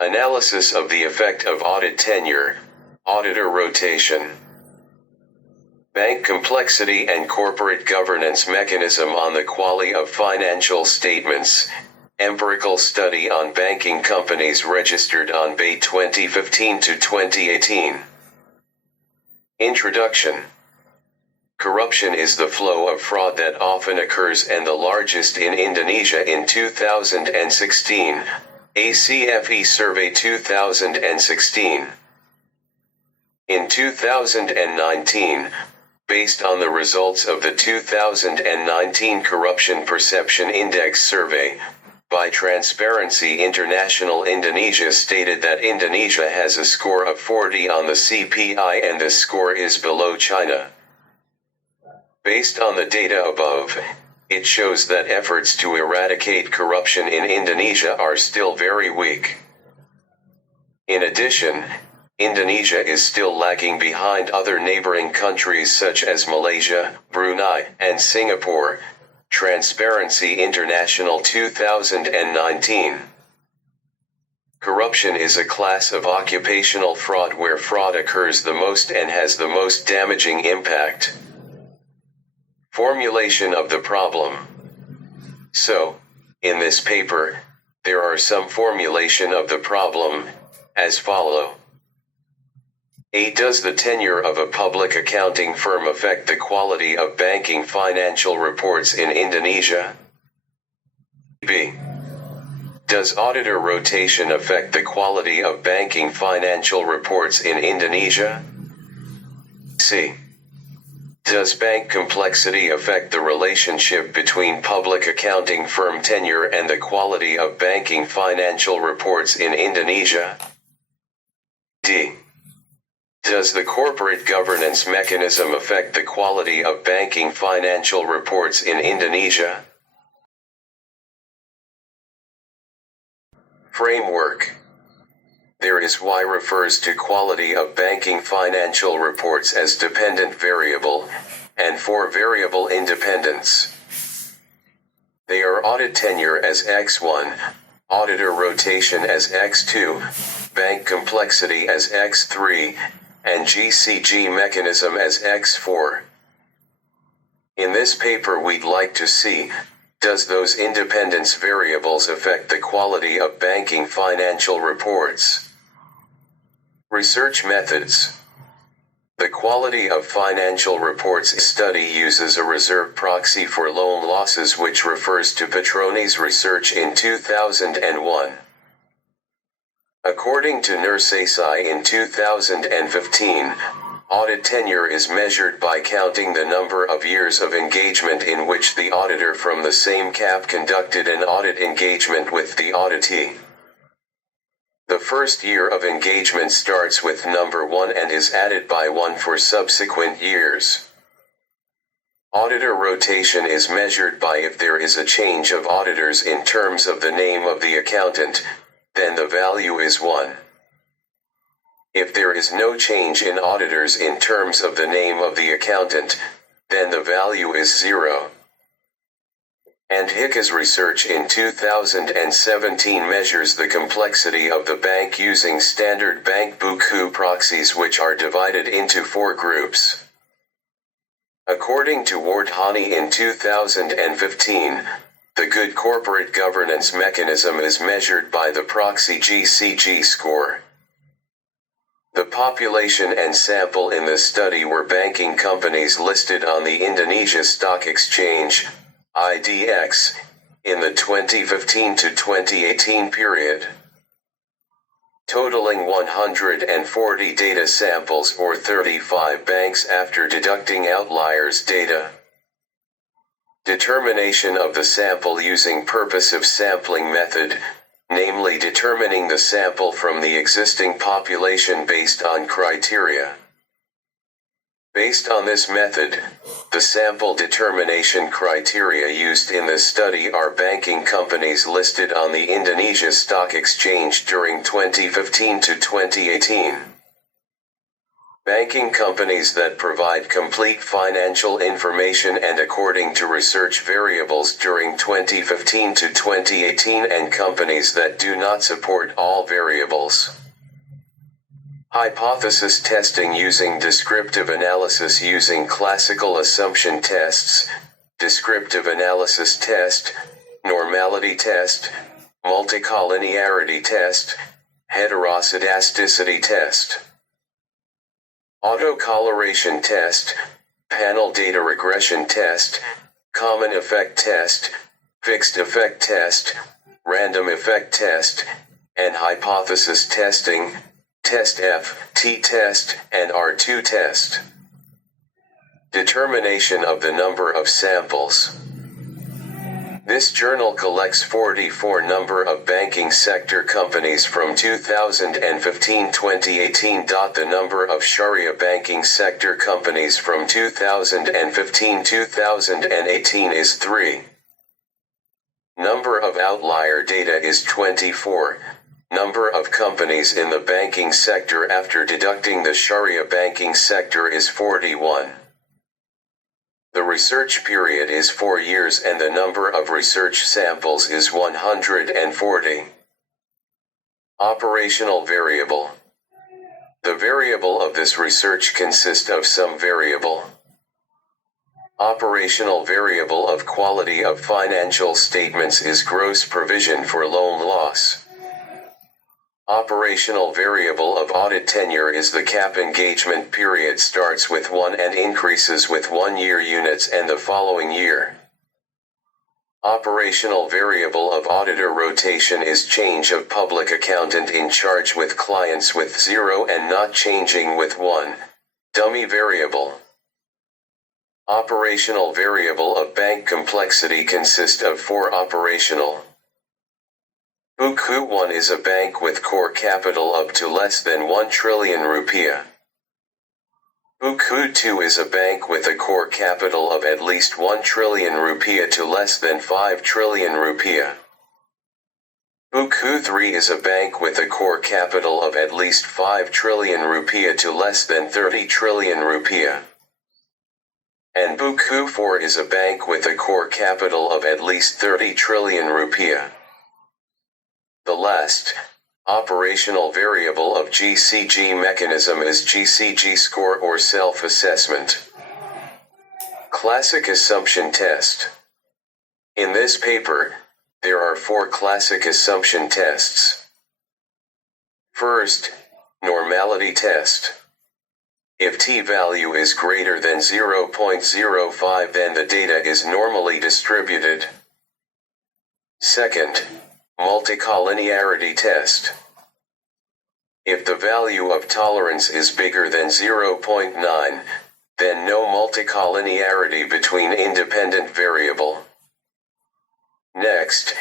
Analysis of the effect of audit tenure, auditor rotation. Bank complexity and corporate governance mechanism on the quality of financial statements. Emperical study on banking companies registered on May 2015 to 2018. Introduction. Corruption is the flow of fraud that often occurs and the largest in Indonesia in 2016. ACFE Survey 2016. In 2019, based on the results of the 2019 Corruption Perception Index survey, by Transparency International, Indonesia stated that Indonesia has a score of 40 on the CPI and this score is below China. Based on the data above, it shows that efforts to eradicate corruption in Indonesia are still very weak. In addition, Indonesia is still lagging behind other neighboring countries such as Malaysia, Brunei, and Singapore. Transparency International 2019. Corruption is a class of occupational fraud where fraud occurs the most and has the most damaging impact. Formulation of the problem. So, in this paper, there are some formulation of the problem, as follow. A. Does the tenure of a public accounting firm affect the quality of banking financial reports in Indonesia? B. Does auditor rotation affect the quality of banking financial reports in Indonesia? C. Does bank complexity affect the relationship between public accounting firm tenure and the quality of banking financial reports in Indonesia? D. Does the corporate governance mechanism affect the quality of banking financial reports in Indonesia? Framework. There is Y refers to quality of banking financial reports as dependent variable, and for variable independence. They are audit tenure as X1, auditor rotation as X2, bank complexity as X3, and GCG mechanism as X4. In this paper we'd like to see, does those independence variables affect the quality of banking financial reports? Research methods. The quality of financial reports study uses a reserve proxy for loan losses which refers to Petroni's research in 2001. According to Nursesai in 2015, audit tenure is measured by counting the number of years of engagement in which the auditor from the same CAP conducted an audit engagement with the auditee. The first year of engagement starts with number 1 and is added by 1 for subsequent years. Auditor rotation is measured by if there is a change of auditors in terms of the name of the accountant, then the value is 1. If there is no change in auditors in terms of the name of the accountant, then the value is 0. And Hicka's research in 2017 measures the complexity of the bank using standard bank buku proxies which are divided into 4 groups. According to Wardhani in 2015, the good corporate governance mechanism is measured by the proxy GCG score. The population and sample in this study were banking companies listed on the Indonesia Stock Exchange, IDX, in the 2015 to 2018 period. Totaling 140 data samples or 35 banks after deducting outliers data. Determination of the sample using purposive sampling method, namely determining the sample from the existing population based on criteria. Based on this method, the sample determination criteria used in this study are banking companies listed on the Indonesia Stock Exchange during 2015 to 2018. Banking companies that provide complete financial information and according to research variables during 2015 to 2018 and companies that do not support all variables. Hypothesis testing using descriptive analysis using classical assumption tests, descriptive analysis test, normality test, multicollinearity test, heteroscedasticity test. Autocorrelation test, panel data regression test, common effect test, fixed effect test, random effect test, and hypothesis testing, test F, t-test, and R2 test. Determination of the number of samples. This journal collects 44 number of banking sector companies from 2015-2018. The number of Sharia banking sector companies from 2015-2018 is 3. Number of outlier data is 24. Number of companies in the banking sector after deducting the Sharia banking sector is 41. The research period is 4 years and the number of research samples is 140. Operational variable. The variable of this research consists of some variable. Operational variable of quality of financial statements is gross provision for loan loss. Operational variable of audit tenure is the cap engagement period starts with 1 and increases with 1 year units and the following year. Operational variable of auditor rotation is change of public accountant in charge with clients with 0 and not changing with 1. Dummy variable. Operational variable of bank complexity consists of 4 operational. BQ1 is a bank with core capital up to less than 1 trillion rupiah. BQ2 is a bank with a core capital of at least 1 trillion rupiah to less than 5 trillion rupiah. BQ3 is a bank with a core capital of at least 5 trillion rupiah to less than 30 trillion rupiah. And BQ4 is a bank with a core capital of at least 30 trillion rupiah. The last, operational variable of GCG mechanism is GCG score or self-assessment. Classic assumption test. In this paper, there are 4 classic assumption tests. First, normality test. If t-value is greater than 0.05 then the data is normally distributed. Second, multicollinearity test. If the value of tolerance is bigger than 0.9, then no multicollinearity between independent variable. Next,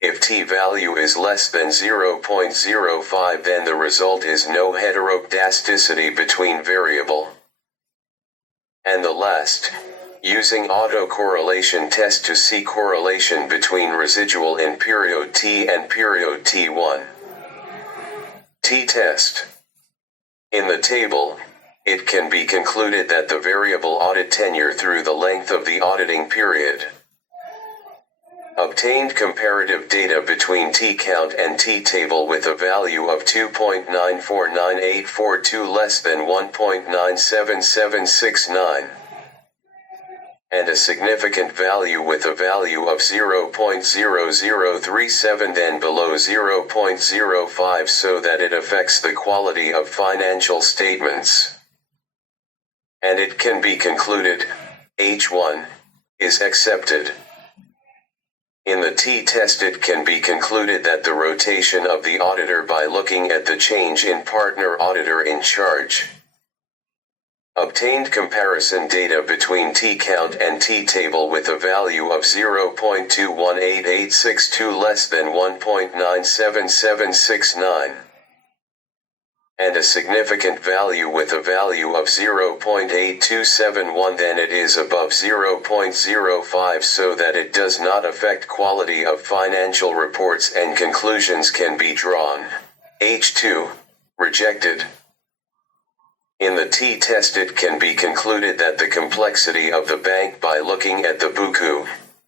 if t-value is less than 0.05 then the result is no heteroscedasticity between variable. And the last, using autocorrelation test to see correlation between residual in period T and period T1. T-test. In the table, it can be concluded that the variable audit tenure through the length of the auditing period. Obtained comparative data between T-count and T-table with a value of 2.949842 less than 1.97769. And a significant value with a value of 0.0037 then below 0.05 so that it affects the quality of financial statements. And it can be concluded, H1, is accepted. In the t-test it can be concluded that the rotation of the auditor by looking at the change in partner auditor in charge. Obtained comparison data between T-count and T-table with a value of 0.218862 less than 1.97769. And a significant value with a value of 0.8271 then it is above 0.05 so that it does not affect quality of financial reports and conclusions can be drawn. H2, rejected. In the t-test it can be concluded that the complexity of the bank by looking at the buku,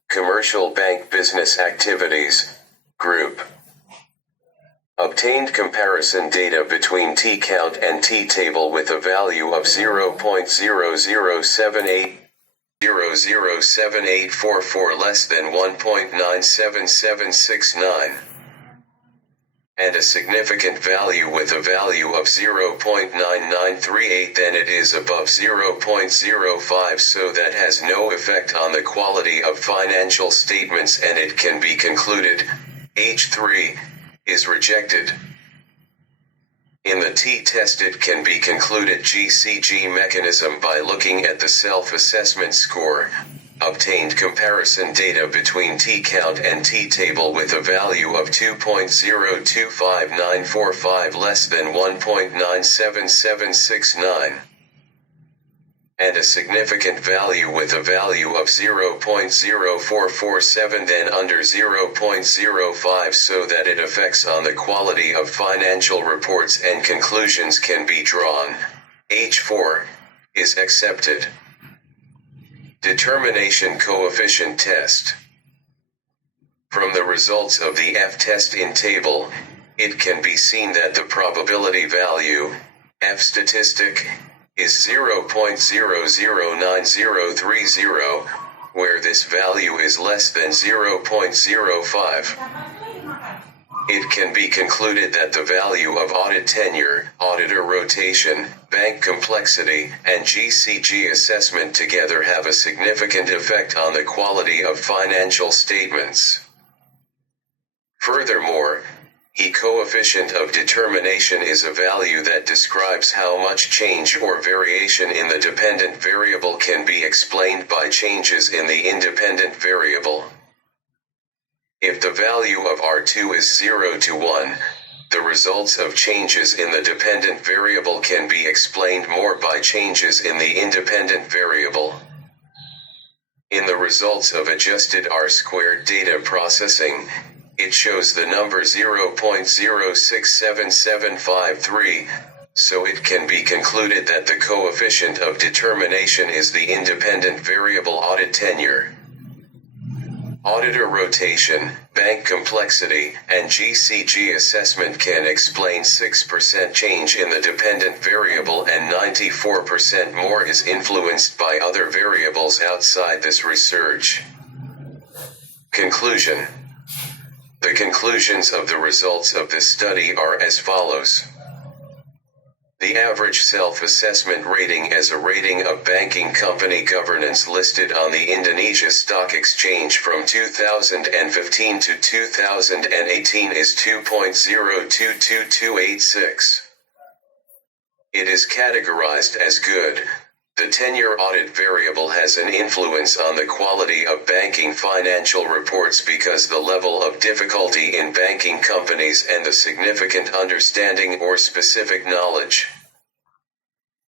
commercial bank business activities, group. Obtained comparison data between T-count and T-table with a value of 0.0078007844 less than 1.97769. And a significant value with a value of 0.9938, then it is above 0.05, so that has no effect on the quality of financial statements, and it can be concluded H3 is rejected. In the t-test it can be concluded GCG mechanism by looking at the self-assessment score. Obtained comparison data between T-count and T-table with a value of 2.025945 less than 1.97769. And a significant value with a value of 0.0447, then under 0.05, so that it affects on the quality of financial reports and conclusions can be drawn. H4 is accepted. Determination coefficient test. From the results of the F-test in table, it can be seen that the probability value, F statistic, is 0.009030, where this value is less than 0.05. It can be concluded that the value of audit tenure, auditor rotation, bank complexity, and GCG assessment together have a significant effect on the quality of financial statements. Furthermore, E coefficient of determination is a value that describes how much change or variation in the dependent variable can be explained by changes in the independent variable. If the value of R2 is 0 to 1, the results of changes in the dependent variable can be explained more by changes in the independent variable. In the results of adjusted R-squared data processing, it shows the number 0.067753, so it can be concluded that the coefficient of determination is the independent variable audit tenure. Auditor rotation, bank complexity, and GCG assessment can explain 6% change in the dependent variable, and 94% more is influenced by other variables outside this research. Conclusion. The conclusions of the results of this study are as follows. The average self-assessment rating as a rating of banking company governance listed on the Indonesia Stock Exchange from 2015 to 2018 is 2.022286. It is categorized as good. The tenure audit variable has an influence on the quality of banking financial reports because the level of difficulty in banking companies and the significant understanding or specific knowledge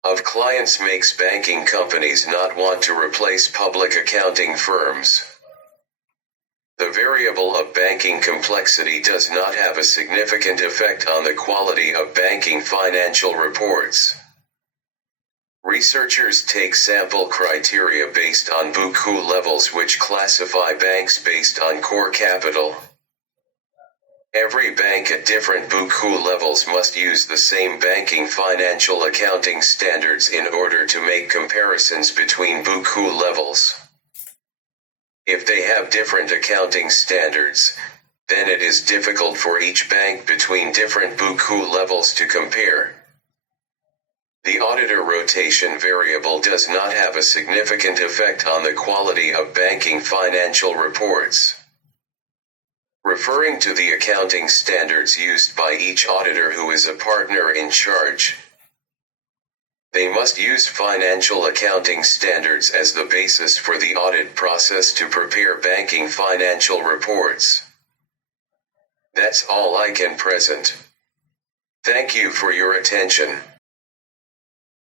of clients makes banking companies not want to replace public accounting firms. The variable of banking complexity does not have a significant effect on the quality of banking financial reports. Researchers take sample criteria based on buku levels which classify banks based on core capital. Every bank at different buku levels must use the same banking financial accounting standards in order to make comparisons between buku levels. If they have different accounting standards, then it is difficult for each bank between different buku levels to compare. The auditor rotation variable does not have a significant effect on the quality of banking financial reports. Referring to the accounting standards used by each auditor who is a partner in charge, they must use financial accounting standards as the basis for the audit process to prepare banking financial reports. That's all I can present. Thank you for your attention.